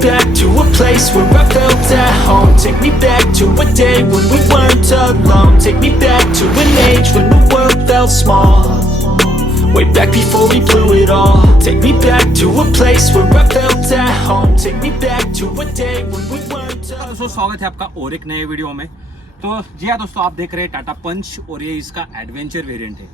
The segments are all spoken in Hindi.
back to a place where I felt at home. Take me back to a day when we weren't alone. Take me back to an age when the world felt small. Way back before we blew it all. Take me back to a place where I felt at home. Take me back to a day when we weren't alone. दोस्तों स्वागत है आपका और एक नए वीडियो में। तो जी हाँ दोस्तों, आप देख रहे हैं टाटा पंच और ये इसका एडवेंचर वेरिएंट है।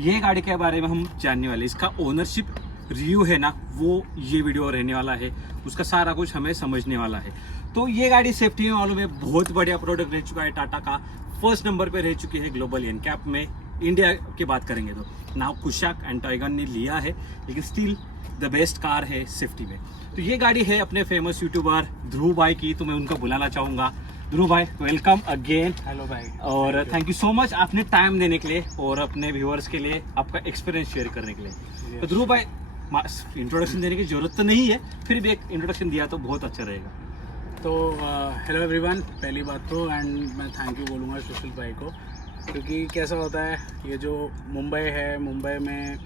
ये गाड़ी के बारे में हम जानने वाले, इसका ओनरशिप रिव्यू है ना, वो ये वीडियो रहने वाला है। उसका सारा कुछ हमें समझने वाला है। तो ये गाड़ी सेफ्टी में मालूम है बहुत बढ़िया प्रोडक्ट रह चुका है। टाटा का फर्स्ट नंबर पे रह चुकी है ग्लोबल एनकैप में। इंडिया की बात करेंगे तो नाउ कुशाक एंड टाइगन ने लिया है, लेकिन स्टिल द बेस्ट कार है सेफ्टी में। तो ये गाड़ी है अपने फेमस यूट्यूबर ध्रुव भाई की, तो मैं उनको बुलाना चाहूँगा। ध्रुव भाई, वेलकम अगेन। हेलो भाई, और थैंक यू सो मच आपने टाइम देने के लिए और अपने व्यूअर्स के लिए आपका एक्सपीरियंस शेयर करने के लिए। तो ध्रुव भाई, इंट्रोडक्शन देने की जरूरत तो नहीं है, फिर भी एक इंट्रोडक्शन दिया तो बहुत अच्छा रहेगा। तो हेलो एवरीवन, पहली बात तो एंड मैं थैंक यू बोलूँगा सुशील भाई को, क्योंकि कैसा होता है ये जो मुंबई है, मुंबई में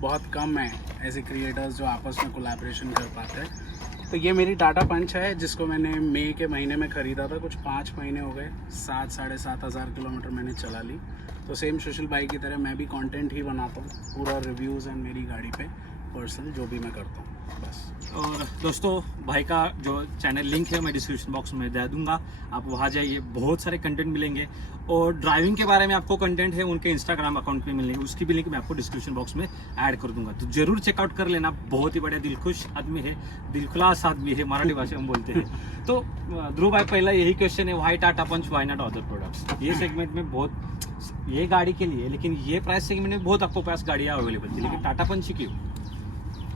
बहुत कम है ऐसे क्रिएटर्स जो आपस में कोलैबोरेशन कर पाते हैं। तो ये मेरी टाटा पंच है जिसको मैंने मई के महीने में ख़रीदा था। कुछ 5 महीने हो गए, 7-7.5 हज़ार किलोमीटर मैंने चला ली। तो सेम सुशील भाई की तरह मैं भी कंटेंट ही बनाता हूँ, पूरा रिव्यूज़ एंड मेरी गाड़ी पे पर्सनल जो भी मैं करता हूँ बस। और दोस्तों, भाई का जो चैनल लिंक है मैं डिस्क्रिप्शन बॉक्स में दे दूंगा, आप वहाँ जाइए, बहुत सारे कंटेंट मिलेंगे। और ड्राइविंग के बारे में आपको कंटेंट है उनके इंस्टाग्राम अकाउंट में मिलेंगे, उसकी भी लिंक मैं आपको डिस्क्रिप्शन बॉक्स में ऐड कर दूंगा। तो जरूर चेकआउट कर लेना। बहुत ही बढ़िया दिलखुश आदमी है, दिलखुलास आदमी है, मराठी भाषा में बोलते हैं। तो ध्रुव भाई, पहला यही क्वेश्चन है, why Tata Punch, why not other products? ये सेगमेंट में बहुत, ये गाड़ी के लिए, लेकिन ये प्राइस सेगमेंट में बहुत आपको पास गाड़ियाँ अवेलेबल थी, लेकिन टाटा पंच ही क्यों?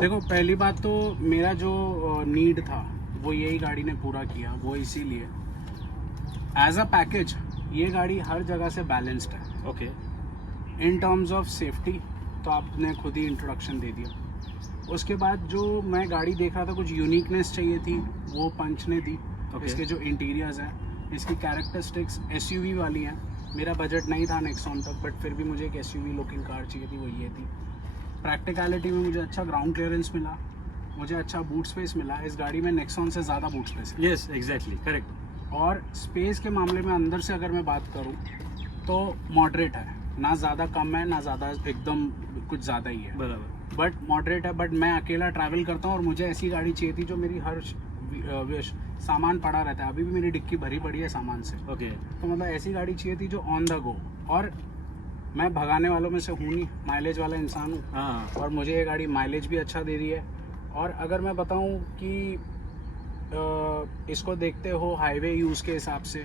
देखो, पहली बात तो मेरा जो नीड था वो यही गाड़ी ने पूरा किया। वो इसीलिए एज अ पैकेज ये गाड़ी हर जगह से बैलेंस्ड है। Okay. In terms of safety तो आपने खुद ही इंट्रोडक्शन दे दिया। उसके बाद जो मैं गाड़ी देख रहा था, कुछ यूनिकनेस चाहिए थी, वो पंच ने दी। इसके जो इंटीरियर्स हैं, इसकी कैरेक्टरिस्टिक्स एसयूवी वाली हैं। मेरा बजट नहीं था नेक्सॉन तक, बट फिर भी मुझे एक एसयूवी लुकिंग कार चाहिए थी, वो ये थी। प्रैक्टिकलिटी में मुझे अच्छा ग्राउंड क्लियरेंस मिला, मुझे अच्छा बूट स्पेस मिला। इस गाड़ी में नेक्सॉन से ज़्यादा बूट स्पेस है। Yes, exactly, correct. और स्पेस के मामले में अंदर से अगर मैं बात करूं तो मॉडरेट है, ना ज़्यादा कम है ना ज़्यादा एकदम कुछ ज़्यादा ही है, बराबर। बट मॉडरेट है। बट मैं अकेला ट्रैवल करता हूं और मुझे ऐसी गाड़ी चाहिए थी जो मेरी हर सामान पड़ा रहता है। अभी भी मेरी डिक्की भरी पड़ी है सामान से। ओके। तो मतलब ऐसी गाड़ी चाहिए थी जो ऑन द गो, और मैं भगाने वालों में से हूँ नहीं, माइलेज वाला इंसान हूँ। हाँ। और मुझे ये गाड़ी माइलेज भी अच्छा दे रही है। और अगर मैं बताऊँ कि इसको देखते हो हाईवे यूज़ के हिसाब से,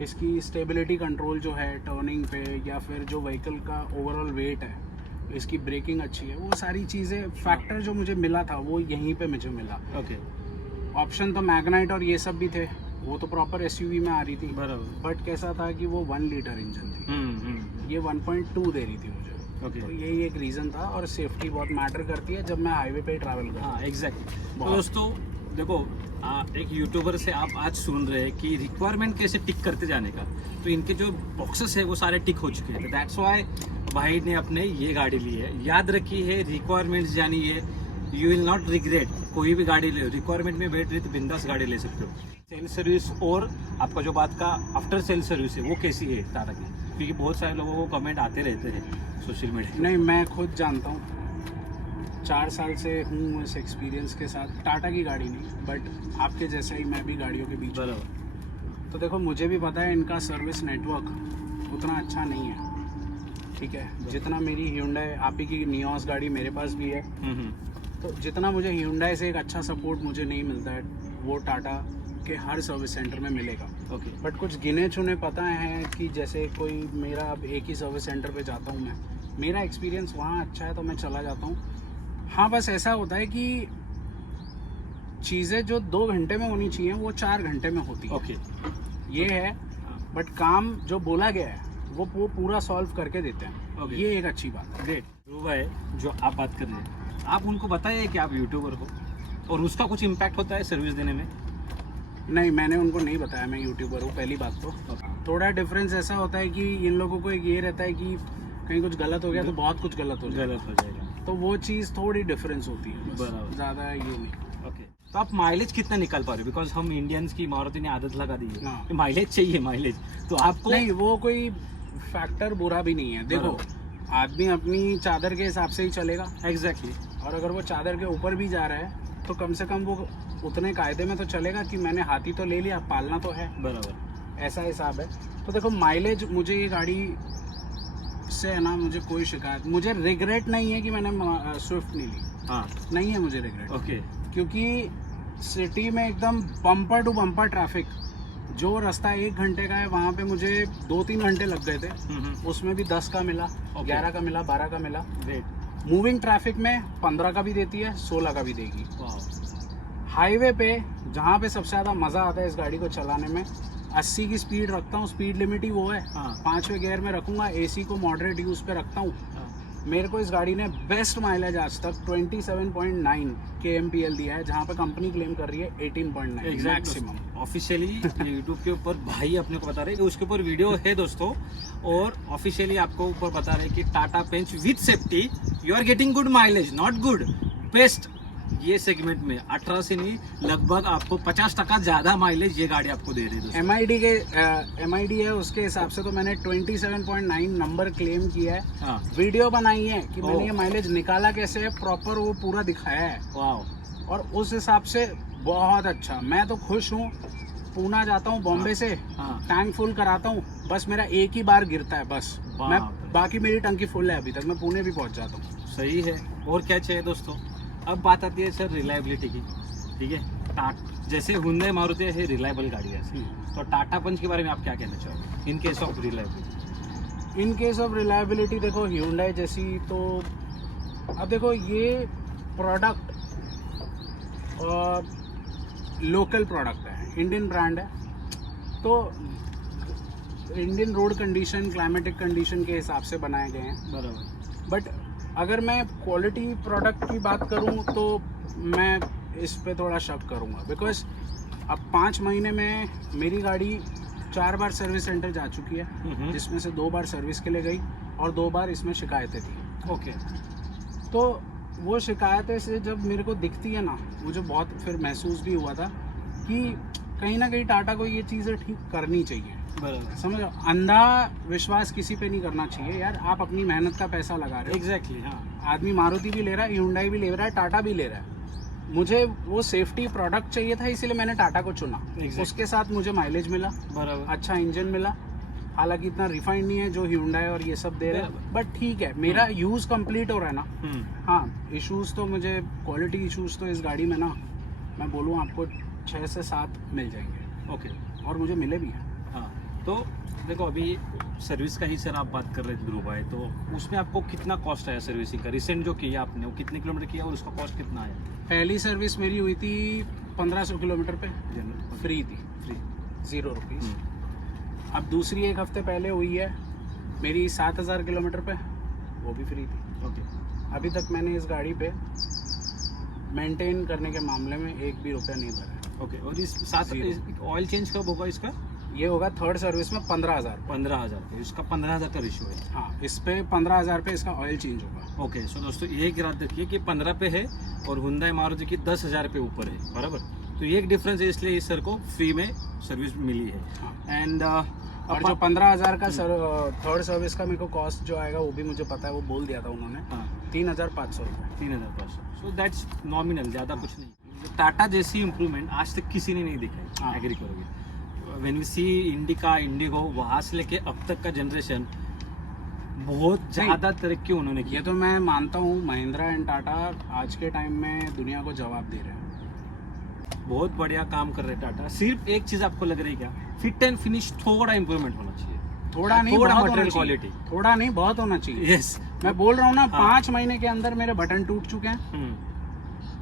इसकी स्टेबिलिटी कंट्रोल जो है टर्निंग पे, या फिर जो व्हीकल का ओवरऑल वेट है, इसकी ब्रेकिंग अच्छी है, वो सारी चीज़ें फैक्टर जो मुझे मिला था वो यहीं पे मुझे मिला। ओके। ऑप्शन तो मैग्नाइट और ये सब भी थे, वो तो प्रॉपर एसयूवी में आ रही थी, बराबर। बट कैसा था कि वो 1 लीटर इंजन थी, ये 1.2 दे रही थी मुझे। ओके। तो यही एक रीज़न था। और सेफ्टी बहुत मैटर करती है जब मैं हाईवे पे ट्रैवल करता हूँ। हाँ, एग्जैक्टली। तो दोस्तों देखो, एक यूट्यूबर से आप आज सुन रहे हैं कि रिक्वायरमेंट कैसे टिक करते जाने का, तो इनके जो बॉक्सेस है वो सारे टिक हो चुके हैं। दैट्स वाई भाई ने अपने ये गाड़ी ली है। याद रखी है, रिक्वायरमेंट्स जानिए, यू विल नॉट रिग्रेट। कोई भी गाड़ी ले, रिक्वायरमेंट में बैठ रही तो बिंदास गाड़ी ले सकते हो। सेल सर्विस और आपका जो बात का आफ्टर सेल सर्विस है वो कैसी है टाटा की? क्योंकि बहुत सारे लोगों को कमेंट आते रहते हैं सोशल मीडिया। नहीं, मैं खुद जानता हूँ, 4 साल से हूँ इस एक्सपीरियंस के साथ। टाटा की गाड़ी नहीं, बट आपके जैसा ही मैं भी गाड़ियों के बीच। बराबर। तो देखो, मुझे भी पता है इनका सर्विस नेटवर्क उतना अच्छा नहीं है, ठीक है, जितना मेरी Hyundai, आप ही की नियोस गाड़ी मेरे पास भी है। तो जितना मुझे Hyundai से एक अच्छा सपोर्ट मुझे नहीं मिलता है, वो टाटा के हर सर्विस सेंटर में मिलेगा। ओके। बट कुछ गिने चुने पता हैं कि जैसे कोई मेरा अब एक ही सर्विस सेंटर पे जाता हूँ मैं, मेरा एक्सपीरियंस वहाँ अच्छा है तो मैं चला जाता हूँ। हाँ, बस ऐसा होता है कि चीज़ें जो 2 घंटे में होनी चाहिए वो 4 घंटे में होती है। ओके। ये है, बट काम जो बोला गया है वो पूरा सॉल्व करके देते हैं। Okay. ये एक अच्छी बात है। ग्रेट। ध्रुव भाई, जो आप बात कर रहे हैं, आप उनको बताइए कि आप यूट्यूबर हो और उसका कुछ इम्पैक्ट होता है सर्विस देने में? नहीं, मैंने उनको नहीं बताया मैं यूट्यूबर हूँ, पहली बात तो। थोड़ा डिफरेंस ऐसा होता है कि इन लोगों को एक ये रहता है कि कहीं कुछ गलत हो गया तो बहुत कुछ गलत हो जाएगा, तो वो तो वो चीज़ थोड़ी डिफरेंस होती है, बराबर। ज़्यादा ये नहीं। ओके। तो आप माइलेज कितना निकाल पा रहे हो? बिकॉज हम इंडियंस की मारुति ने आदत लगा दी है हाँ। कि माइलेज चाहिए माइलेज, तो आपको नहीं, वो कोई फैक्टर बुरा भी नहीं है। देखो, आदमी अपनी चादर के हिसाब से ही चलेगा, एग्जैक्टली और अगर वो चादर के ऊपर भी जा रहा है तो कम से कम वो उतने कायदे में तो चलेगा कि मैंने हाथी तो ले लिया, पालना तो है, बराबर। ऐसा हिसाब है। तो देखो, माइलेज मुझे ये गाड़ी से है ना, मुझे कोई शिकायत, मुझे रिग्रेट नहीं है कि मैंने स्विफ्ट नहीं ली, हाँ नहीं है मुझे रिग्रेट। ओके। क्योंकि सिटी में एकदम बम्पर टू बम्पर ट्रैफिक, जो रास्ता 1 घंटे का है वहाँ पे मुझे 2-3 घंटे लग गए थे, उसमें भी 10 का मिला, 11 का मिला, 12 का मिला। ग्रेट। मूविंग ट्रैफिक में 15 का भी देती है, 16 का भी देगी। वाओ। हाईवे पे जहाँ पे सबसे ज़्यादा मज़ा आता है इस गाड़ी को चलाने में, 80 की स्पीड रखता हूँ, स्पीड लिमिट ही वो है। हाँ। 5वें गियर में रखूँगा, एसी को मॉडरेट यूज़ पे रखता हूँ। हाँ। मेरे को इस गाड़ी ने बेस्ट माइलेज आज तक 27.9 kmpl दिया है, जहाँ पे कंपनी क्लेम कर रही है 18.9 मैक्सिमम। ऑफिशियली यूट्यूब के ऊपर भाई अपने को बता रहे हैं कि उसके ऊपर वीडियो है दोस्तों, और ऑफिशियली आपको ऊपर बता रहे हैं कि Tata Punch with safety you are getting good mileage, not good, best. ये सेगमेंट में 18 से नहीं, लगभग आपको 50% ज्यादा माइलेज ये गाड़ी आपको दे रही है दोस्तों। MID है, उसके हिसाब से तो मैंने 27.9 नंबर क्लेम किया है। हाँ। वीडियो बनाई है कि मैंने ओह। ये माइलेज निकाला कैसे है, प्रॉपर वो पूरा दिखाया है, वाओ। और उस हिसाब से बहुत अच्छा। मैं तो खुश हूँ। पूना जाता हूँ बॉम्बे से, हाँ। टैंक फुल कराता हूँ, बस मेरा एक ही बार गिरता है बस, बाप मैं रे। बाकी मेरी टंकी फुल है अभी तक, मैं पुणे भी पहुँच जाता हूँ। सही है। और क्या चाहिए दोस्तों? अब बात आती है सर रिलायबिलिटी की, ठीक है। जैसे हुंडई मारुति है रिलायबल गाड़ी है, तो टाटा पंच के बारे में आप क्या कहना चाहोगे in case of reliability? In case of reliability देखो, Hyundai जैसी तो, अब देखो ये प्रोडक्ट लोकल प्रोडक्ट है, इंडियन ब्रांड है, तो Indian road condition, climatic condition के हिसाब से बनाए गए हैं। बराबर। बट अगर मैं क्वालिटी प्रोडक्ट की बात करूं तो मैं इस पे थोड़ा शक करूंगा, बिकॉज अब 5 महीने में मेरी गाड़ी 4 बार सर्विस सेंटर जा चुकी है, जिसमें से 2 बार सर्विस के लिए गई और 2 बार इसमें शिकायतें थी। ओके। तो वो शिकायतें से जब मेरे को दिखती है ना, मुझे बहुत फिर महसूस भी हुआ था कि कहीं ना कहीं टाटा को ये चीज़ें ठीक करनी चाहिए। बराबर। समझो, अंधा विश्वास किसी पे नहीं करना चाहिए यार। आप अपनी मेहनत का पैसा लगा रहे हो। एग्जैक्टली। हाँ। आदमी मारुति भी ले रहा है, Hyundai भी ले रहा है, टाटा भी ले रहा है। मुझे वो सेफ्टी प्रोडक्ट चाहिए था, इसीलिए मैंने टाटा को चुना। Exactly. उसके साथ मुझे माइलेज मिला, बराबर। अच्छा इंजन मिला, हालांकि इतना रिफाइंड नहीं है जो Hyundai और ये सब दे रहे हैं, बट ठीक है, मेरा यूज़ कंप्लीट हो रहा है ना। हाँ, इश्यूज़ तो मुझे, क्वालिटी इश्यूज़ तो इस गाड़ी में ना, मैं बोलूँ आपको 6 से 7 मिल जाएंगे। ओके। और मुझे मिले भी हैं। हाँ, तो देखो अभी सर्विस का ही सर आप बात कर रहे थे ध्रुव भाई, तो उसमें आपको कितना कॉस्ट आया सर्विसिंग का? रिसेंट जो किया आपने वो कितने किलोमीटर किया और उसका कॉस्ट कितना आया? पहली सर्विस मेरी हुई थी 1500 किलोमीटर पे, जनरल फ्री थी, फ्री। 0 रुपीज़। अब दूसरी 1 हफ्ते पहले हुई है मेरी 7000 किलोमीटर पे, वो भी फ्री थी। ओके। अभी तक मैंने इस गाड़ी पे मेंटेन करने के मामले में 1 भी रुपया नहीं भरा। ओके। और इस साथ ऑयल चेंज कब होगा इसका? ये होगा 3rd सर्विस में 15,000। 15,000 का, इसका 15,000 का रेशियो है। हाँ, इस पे 15,000 पे इसका ऑयल चेंज होगा। ओके। सो दोस्तों ये याद रखिए कि 15 पे है और हुंडई मारुति की 10,000 पे ऊपर है, बराबर। तो ये एक डिफरेंस है, इसलिए इस सर को फ्री में सर्विस मिली है। हाँ। एंड और जो 15,000 का 3rd सर्विस का मेरे को कॉस्ट जो आएगा वो भी मुझे पता है, वो बोल दिया था उन्होंने, 3,500 रुपये। 3,500। सो दैट्स नॉमिनल, ज़्यादा कुछ नहीं। टाटा जैसी इम्प्रूवमेंट आज तक किसी ने नहीं दिखाई। हाँ। एग्री करोगे? When we see Indica, Indigo, वहाँ से लेके अब तक का जनरेशन बहुत ज़्यादा तरक्की उन्होंने की। ये तो मैं मानता हूँ, महिंद्रा एंड टाटा आज के टाइम में दुनिया को जवाब दे रहे हैं। बहुत बढ़िया काम कर रहे हैं टाटा। सिर्फ एक चीज़ आपको लग रही है क्या? फिट एंड फिनिश थोड़ा इम्प्रूवमेंट होना चाहिए। थोड़ा नहीं, थोड़ा बहुत होना मटेरियल चाहिए। क्वालिटी। थोड़ा नहीं, बहुत होना चाहिए। यस। मैं बोल रहा हूँ ना, हाँ। 5 महीने के अंदर मेरे बटन टूट चुके हैं।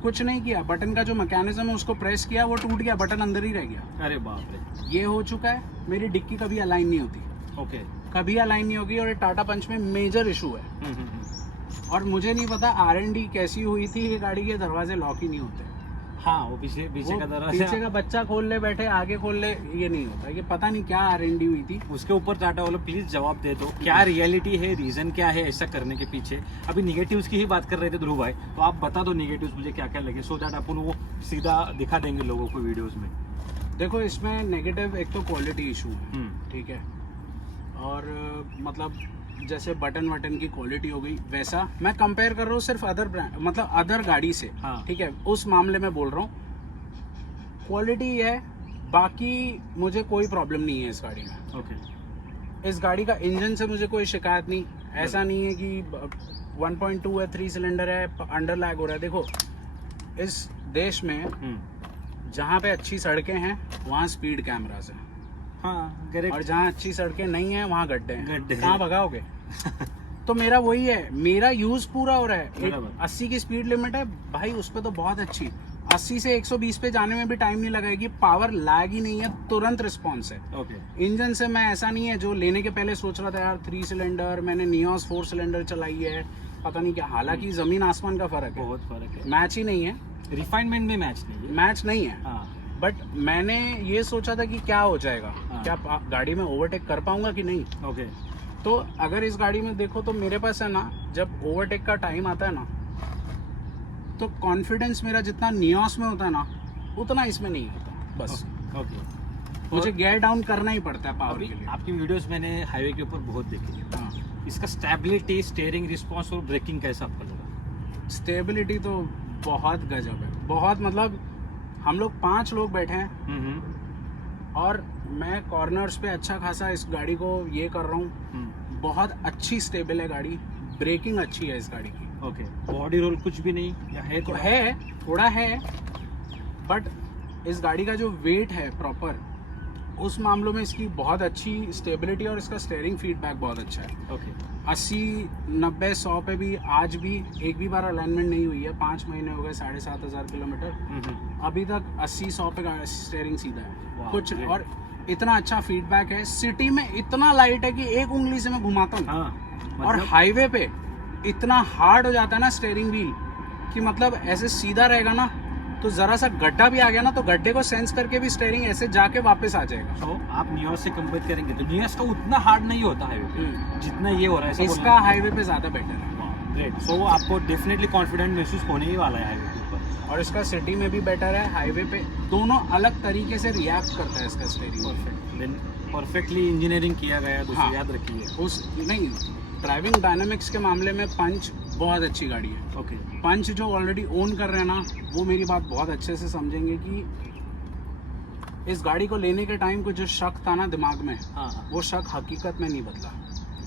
कुछ नहीं किया, बटन का जो मैकेनिज्म है उसको प्रेस किया, वो टूट गया, बटन अंदर ही रह गया। अरे बाप रे। ये हो चुका है। मेरी डिक्की कभी अलाइन नहीं होती, ओके। कभी अलाइन नहीं होगी, और ये टाटा पंच में मेजर इशू है। और मुझे नहीं पता R&D कैसी हुई थी, ये गाड़ी के दरवाजे लॉक ही नहीं होते। हाँ वो पीछे पीछे वो का दरवाजा, पीछे का बच्चा खोल ले बैठे, आगे खोल ले, ये नहीं होता। ये पता नहीं क्या R&D हुई थी। उसके ऊपर टाटा वालों प्लीज जवाब दे दो, क्या रियलिटी है, रीजन क्या है ऐसा करने के पीछे। अभी निगेटिव्स की ही बात कर रहे थे ध्रुव भाई, तो आप बता दो निगेटिव्स मुझे क्या क्या लगे, सो दैट अपन वो सीधा दिखा देंगे लोगों को वीडियोस में। देखो इसमें नेगेटिव एक तो क्वालिटी इशू है, ठीक है, और मतलब जैसे बटन वटन की क्वालिटी हो गई, वैसा मैं कंपेयर कर रहा हूँ सिर्फ अदर ब्रांड, मतलब अदर गाड़ी से, हाँ। ठीक है, उस मामले में बोल रहा हूँ। क्वालिटी है, बाकी मुझे कोई प्रॉब्लम नहीं है इस गाड़ी में। ओके, इस गाड़ी का इंजन से मुझे कोई शिकायत नहीं, ऐसा नहीं है कि 1.2 है, 3 सिलेंडर है, अंडर लैग हो रहा है। देखो इस देश में जहाँ पे अच्छी सड़कें हैं वहाँ स्पीड कैमरास है, हाँ करेक्ट। और जहाँ अच्छी सड़कें नहीं है वहाँ गड्ढे हैं, गड्ढे हैं। कहाँ भगाओगे? तो मेरा वही है, मेरा यूज पूरा हो रहा है। बराबर। 80 की स्पीड लिमिट है भाई, उस पर तो बहुत अच्छी, 80 से 120 पे जाने में भी टाइम नहीं लगाएगी, पावर लैग ही नहीं है, तुरंत रिस्पॉन्स है। ओके, इंजन से मैं ऐसा नहीं है जो लेने के पहले सोच रहा था यार 3 सिलेंडर, मैंने नियोस 4 सिलेंडर चलाई है, पता नहीं क्या, हालांकि जमीन आसमान का फर्क है, बहुत फर्क है, मैच ही नहीं है, रिफाइनमेंट में मैच नहीं है। मैच नहीं है। हाँ बट मैंने ये सोचा था कि क्या हो जाएगा, हाँ। क्या गाड़ी में ओवरटेक कर पाऊंगा कि नहीं। ओके, तो अगर इस गाड़ी में देखो तो मेरे पास है ना, जब ओवरटेक का टाइम आता है ना, तो कॉन्फिडेंस मेरा जितना नियोस में होता है ना, उतना इसमें नहीं होता। बस ओके, मुझे गियर डाउन करना ही पड़ता है पावर अभी के लिए। आपकी वीडियोस मैंने हाईवे के ऊपर बहुत देखी है, हाँ, इसका स्टेबिलिटी, स्टीयरिंग रिस्पांस और ब्रेकिंग कैसा आपको लगा? स्टेबिलिटी तो बहुत गजब है, बहुत, मतलब हम लोग 5 लोग बैठे हैं और मैं कॉर्नर्स पे अच्छा खासा इस गाड़ी को ये कर रहा हूँ, बहुत अच्छी स्टेबल है गाड़ी, ब्रेकिंग अच्छी है इस गाड़ी की। ओके, बॉडी रोल कुछ भी नहीं या है? तो है, थोड़ा है, बट इस गाड़ी का जो वेट है प्रॉपर, उस मामलों में इसकी बहुत अच्छी स्टेबिलिटी, और इसका स्टीयरिंग फीडबैक बहुत अच्छा है। ओके, 80, 90, 100 पे भी आज भी एक भी बार अलाइनमेंट नहीं हुई है। 5 महीने हो गए, 7,500 किलोमीटर, अभी तक 80, 100 पे स्टीयरिंग सीधा है Wow, कुछ, great. और इतना अच्छा फीडबैक है। सिटी में इतना लाइट है कि एक उंगली से मैं घुमाता हूँ, हाँ और हाईवे पे इतना हार्ड हो जाता है ना स्टीयरिंग व्हील, कि मतलब ऐसे सीधा रहेगा ना, तो जरा सा गड्ढा भी आ गया ना, तो गड्ढे को सेंस करके भी स्टीयरिंग ऐसे जाके वापस आ जाएगा। तो आप नियोस से कंपेयर करेंगे तो नियोस का उतना हार्ड नहीं होता हाईवे पे जितना ये हो रहा है, ऐसा इसका हाईवे पे ज्यादा बेटर है, ग्रेट। सो आपको डेफिनेटली कॉन्फिडेंट महसूस होने ही वाला है हाईवे के ऊपर। और इसका सिटी में भी बेटर है, हाईवे पे दोनों अलग तरीके से रिएक्ट करता है इसका steering. Perfect, then perfectly engineering किया गया है, दोस्तों हाँ। याद रखिए। उस नहीं, ड्राइविंग डायनामिक्स के मामले में पंच बहुत अच्छी गाड़ी है। ओके, पंच जो ऑलरेडी ओन कर रहे हैं ना, वो मेरी बात बहुत अच्छे से समझेंगे कि इस गाड़ी को लेने के टाइम को जो शक था ना दिमाग में, हाँ वो शक हकीकत में नहीं बदला।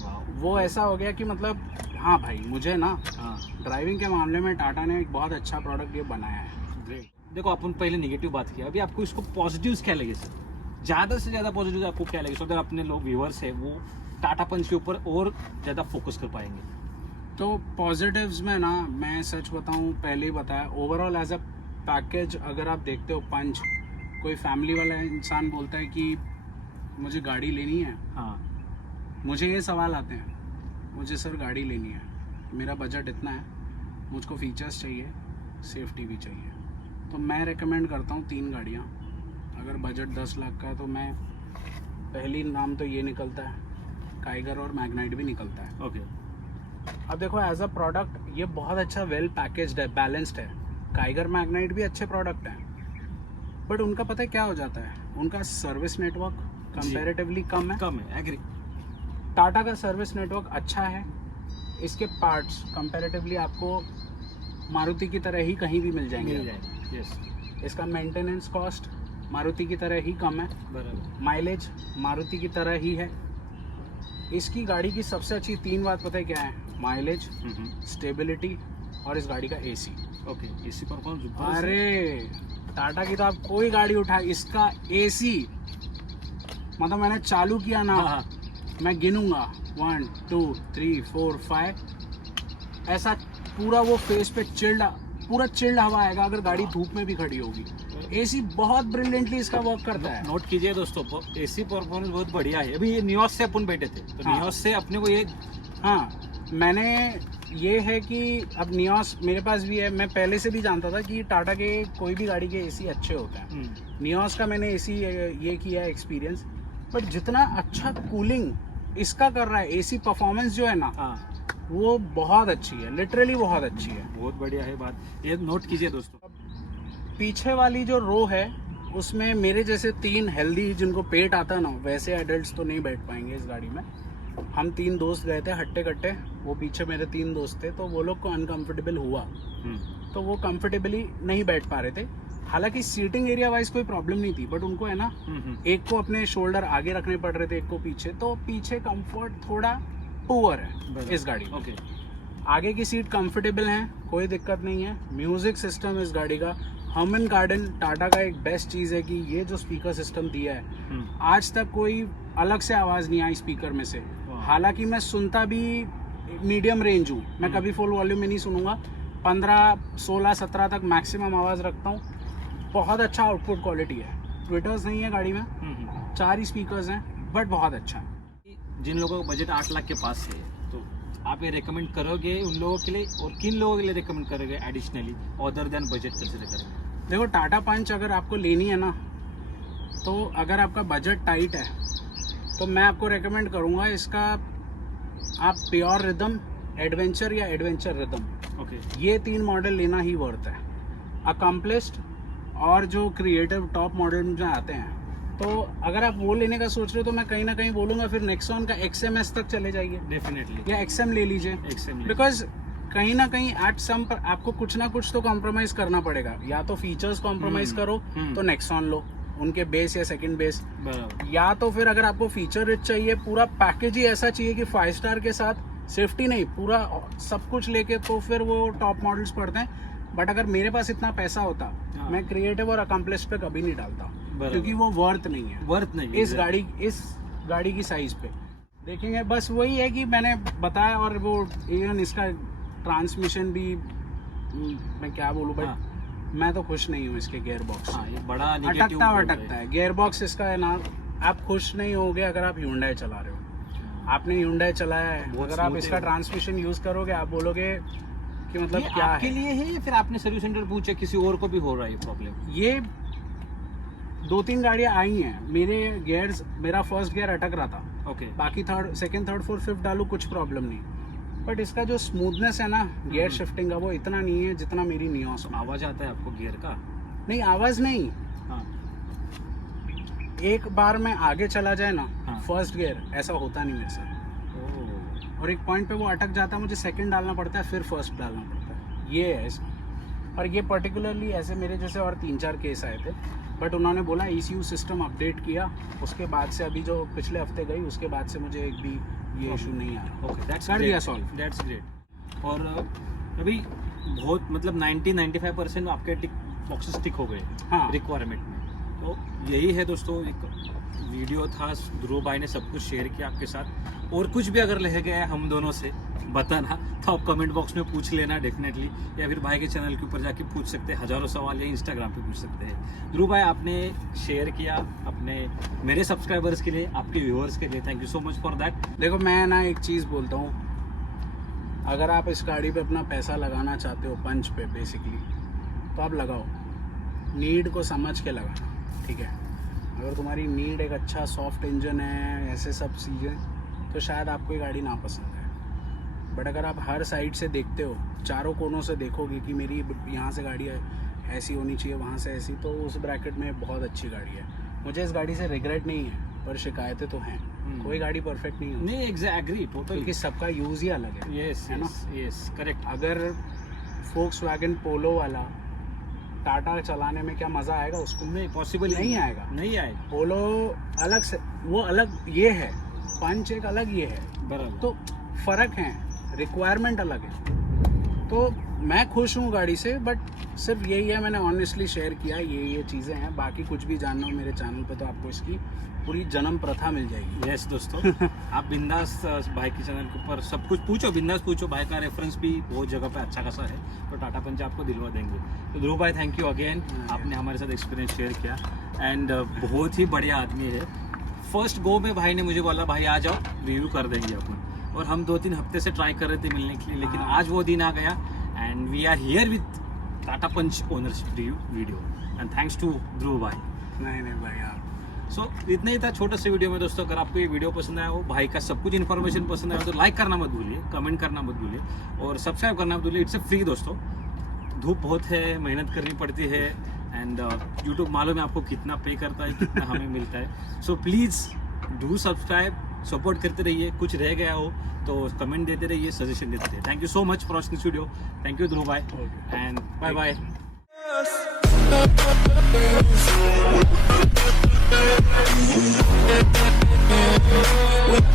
हाँ, वो ऐसा हो गया कि मतलब हाँ भाई, मुझे ना हाँ ड्राइविंग के मामले में टाटा ने एक बहुत अच्छा प्रोडक्ट ये बनाया है। ग्रेट। देखो अपन पहले नेगेटिव बात किया, अभी आपको इसको पॉजिटिव्स क्या लगे सर? ज़्यादा से ज़्यादा पॉजिटिव आपको क्या लगे, सो दैट अपने लोग व्यूअर्स है वो टाटा पंच के ऊपर और ज़्यादा फोकस कर पाएंगे। तो पॉजिटिव्स में ना, मैं सच बताऊं, पहले ही बताया, ओवरऑल एज अ पैकेज अगर आप देखते हो पंच, कोई फैमिली वाला इंसान बोलता है कि मुझे गाड़ी लेनी है, हाँ, मुझे ये सवाल आते हैं, मुझे सर गाड़ी लेनी है, मेरा बजट इतना है, मुझको फीचर्स चाहिए, सेफ्टी भी चाहिए, तो मैं रेकमेंड करता हूँ 3 गाड़ियाँ। अगर बजट 10 लाख का है तो मैं, पहली नाम तो ये निकलता है, काइगर और मैग्नाइट भी निकलता है। ओके, अब देखो एज अ प्रोडक्ट ये बहुत अच्छा वेल पैकेज्ड है, बैलेंस्ड है। काइगर मैग्नाइट भी अच्छे प्रोडक्ट हैं, बट उनका पता है क्या हो जाता है, उनका सर्विस नेटवर्क कंपैरेटिवली कम है। कम है, एग्री। टाटा का सर्विस नेटवर्क अच्छा है, इसके पार्ट्स कंपैरेटिवली आपको मारुति की तरह ही कहीं भी मिल जाएंगे। मिल जाएगा, यस, इसका मेंटेनेंस कॉस्ट मारुति की तरह ही कम है, बराबर। माइलेज मारुति की तरह ही है। इसकी गाड़ी की सबसे अच्छी 3 बात पता है क्या है, माइलेज, स्टेबिलिटी और इस गाड़ी का एसी। Okay, AC performance. अरे टाटा की तो आप कोई गाड़ी उठाए, इसका एसी, मतलब मैंने चालू किया ना, हाँ, मैं गिनूंगा 1 2 3 4 5, ऐसा पूरा वो फेस पे पूरा चिल्ड हवा आएगा अगर गाड़ी धूप में भी खड़ी होगी। एसी बहुत ब्रिलियंटली इसका वर्क करता है। नोट कीजिए दोस्तों, एसी परफॉर्मेंस बहुत बढ़िया है। अभी ये नियोस से अपन बैठे थे, तो हाँ। नियोस से अपने को ये हाँ, मैंने ये है कि अब नियोस मेरे पास भी है, मैं पहले से भी जानता था कि टाटा के कोई भी गाड़ी के एसी अच्छे होते हैं। नियोस का मैंने एसी ये किया एक्सपीरियंस, बट जितना अच्छा कूलिंग इसका कर रहा है, एसी परफॉर्मेंस जो है ना, हाँ, वो बहुत अच्छी है, लिटरली बहुत अच्छी है। बहुत बढ़िया है बात, ये नोट कीजिए दोस्तों। पीछे वाली जो रो है उसमें मेरे जैसे 3 हेल्दी जिनको पेट आता है ना, वैसे एडल्ट्स तो नहीं बैठ पाएंगे इस गाड़ी में। हम 3 दोस्त गए थे हट्टे कट्टे, वो पीछे मेरे 3 दोस्त थे, तो वो लोग को अनकंफर्टेबल हुआ, तो वो कंफर्टेबली नहीं बैठ पा रहे थे। हालांकि सीटिंग एरिया वाइज कोई प्रॉब्लम नहीं थी, बट उनको है ना, एक को अपने शोल्डर आगे रखने पड़ रहे थे, एक को पीछे, तो पीछे कंफर्ट थोड़ा पुअर है इस गाड़ी में। ओके, आगे की सीट कंफर्टेबल है, कोई दिक्कत नहीं है। म्यूजिक सिस्टम इस गाड़ी का, हमन गार्डन टाटा का एक बेस्ट चीज़ है कि ये जो स्पीकर सिस्टम दिया है, आज तक कोई अलग से आवाज़ नहीं आई स्पीकर में से। हालांकि मैं सुनता भी मीडियम रेंज हूँ, मैं कभी फुल वॉल्यूम में नहीं सुनूंगा, 15, 16, 17 तक मैक्सिमम आवाज़ रखता हूँ। बहुत अच्छा आउटपुट क्वालिटी है, ट्विटर्स नहीं है गाड़ी में, 4 ही स्पीकर्स हैं, बट बहुत अच्छा है। जिन लोगों का बजट 8 लाख के पास है, तो आप ये रेकमेंड करोगे उन लोगों के लिए, और किन लोगों के लिए रेकमेंड करोगे additionally other than budget consider करेंगे? देखो, टाटा पंच अगर आपको लेनी है ना, तो अगर आपका बजट टाइट है तो मैं आपको रेकमेंड करूँगा इसका, आप प्योर रिदम, एडवेंचर या एडवेंचर रिदम, ओके, ये 3 मॉडल लेना ही वर्थ है। अकम्प्लिस्ड और जो क्रिएटिव टॉप मॉडल में आते हैं, तो अगर आप वो लेने का सोच रहे हो तो मैं कहीं ना कहीं बोलूँगा फिर नेक्सॉन का XMS तक चले जाइए, डेफिनेटली, या XM ले लीजिए, बिकॉज कहीं ना कहीं एट सम पर आपको कुछ ना कुछ तो कॉम्प्रोमाइज करना पड़ेगा। या तो फीचर्स कॉम्प्रोमाइज करो तो नेक्सॉन लो, उनके बेस या सेकंड बेस, या तो फिर अगर आपको फीचर रिच चाहिए, पूरा पैकेज ही ऐसा चाहिए कि 5 स्टार के साथ, सेफ्टी नहीं, पूरा सब कुछ लेके, तो फिर वो टॉप मॉडल्स पड़ते हैं। बट अगर मेरे पास इतना पैसा होता, मैं क्रिएटिव और अकम्प्लिश पे कभी नहीं डालता, क्योंकि वो वर्थ नहीं है इस गाड़ी की साइज पे। देखेंगे, बस वही है कि मैंने बताया, और वो इवन इसका ट्रांसमिशन भी, मैं क्या बोलूँ, बट मैं तो खुश नहीं हूँ इसके गियर बॉक्स। ये बड़ा अटकता है गियर बॉक्स इसका है ना। आप खुश नहीं होगे अगर आप Hyundai चला रहे हो, आपने Hyundai चलाया है, अगर आप इसका ट्रांसमिशन यूज करोगे, आप बोलोगे कि मतलब क्या आपके लिए है, या फिर आपने सर्विस सेंटर पूछा किसी और को भी हो रहा है प्रॉब्लम? ये 2-3 गाड़ियाँ आई हैं, मेरे गियर्स, मेरा फर्स्ट गियर अटक रहा था, ओके, बाकी सेकंड, थर्ड, फोर्थ, फिफ्थ डालू, कुछ प्रॉब्लम नहीं। बट इसका जो स्मूथनेस है ना गियर शिफ्टिंग का, वो इतना नहीं है जितना मेरी नियोस में। आवाज आता है आपको गियर का? नहीं, आवाज नहीं। हाँ, एक बार में आगे चला जाए ना, हाँ, फर्स्ट गियर, ऐसा होता नहीं मेरे साथ। और एक पॉइंट पे वो अटक जाता है, मुझे सेकंड डालना पड़ता है, फिर फर्स्ट डालना पड़ता है, ये है इसका। और ये पर्टिकुलरली ऐसे मेरे जैसे और 3-4 केस आए थे, बट उन्होंने बोला ECU सिस्टम अपडेट किया, उसके बाद से अभी जो पिछले हफ्ते गई, उसके बाद से मुझे एक भी ये इशू नहीं आया। ओके, दैट्स कर दिया सॉल्व, दैट्स ग्रेट। और अभी बहुत मतलब 90-95% आपके टिक बॉक्सेस टिक हो गए, हाँ, रिक्वायरमेंट में। तो यही है दोस्तों, एक वीडियो था, ध्रुव भाई ने सब कुछ शेयर किया आपके साथ। और कुछ भी अगर रह गया हम दोनों से बताना, तो आप कमेंट बॉक्स में पूछ लेना डेफिनेटली, या फिर भाई के चैनल के ऊपर जाके पूछ सकते हैं, हज़ारों सवाल, या इंस्टाग्राम पे पूछ सकते हैं। ध्रुव भाई, आपने शेयर किया अपने मेरे सब्सक्राइबर्स के लिए, आपके व्यूअर्स के लिए, thank you so much for that. देखो, मैं ना एक चीज़ बोलता हूँ, अगर आप इस गाड़ी पे अपना पैसा लगाना चाहते हो, पंच पे बेसिकली, तो आप लगाओ, नीड को समझ के लगाना, ठीक है। अगर तुम्हारी नीड एक अच्छा सॉफ्ट इंजन है, ऐसे सब चीज़ें, तो शायद आपको ये गाड़ी ना पसंद है। बट अगर आप हर साइड से देखते हो, चारों कोनों से देखोगे कि मेरी यहाँ से गाड़ी ऐसी होनी चाहिए, वहाँ से ऐसी, तो उस ब्रैकेट में बहुत अच्छी गाड़ी है। मुझे इस गाड़ी से रिग्रेट नहीं है, पर शिकायतें तो हैं। कोई गाड़ी परफेक्ट नहीं होती। नहीं, एग्जैक्टली, क्योंकि सबका यूज़ ही अलग है। यस, है ना? Yes, correct. अगर Volkswagen पोलो वाला टाटा चलाने में क्या मज़ा आएगा उसको? नहीं, पॉसिबल नहीं आएगा, नहीं आएगा। पोलो अलग से, वो अलग ये है, पंच एक अलग ये है, बराबर। तो फ़र्क है, रिक्वायरमेंट अलग है। तो मैं खुश हूँ गाड़ी से, बट सिर्फ यही है, मैंने ऑनेस्टली शेयर किया, ये चीज़ें हैं। बाकी कुछ भी जानना हो मेरे चैनल पे, तो आपको इसकी पूरी जन्म प्रथा मिल जाएगी। यस दोस्तों, आप बिंदास भाई के चैनल के ऊपर सब कुछ पूछो, बिंदास पूछो। भाई का रेफरेंस भी बहुत जगह पे अच्छा खासा है, तो टाटा पंच आपको दिलवा देंगे। तो ध्रुव भाई, थैंक यू अगेन, आपने हमारे साथ एक्सपीरियंस शेयर किया, एंड बहुत ही बढ़िया आदमी है। फर्स्ट गो में भाई ने मुझे बोला, भाई आ जाओ, रिव्यू कर देंगे अपन। और हम 2-3 हफ्ते से ट्राई कर रहे थे मिलने के लिए, लेकिन आज वो दिन आ गया and we are here with Tata Punch ownership review video and thanks to Dhruv भाई। नहीं भाई यार, सो इतना ही था छोटा सा वीडियो में दोस्तों। अगर आपको ये वीडियो पसंद आया हो, भाई का सब कुछ इन्फॉर्मेशन पसंद आया तो लाइक करना मत भूलिए, कमेंट करना मत भूलिए और सब्सक्राइब करना मत भूलिए। इट्स फ्री दोस्तों, धूप बहुत है, मेहनत करनी पड़ती है एंड यूट्यूब मालूम है आपको कितना पे करता है, कितना हमें मिलता है। So please do subscribe, support करते रहिए। कुछ रह गया हो तो कमेंट देते रहिए, सजेशन देते रहिए। Thank you so much for watching this video. Thank you Dhruv भाई एंड बाय बाय। We'll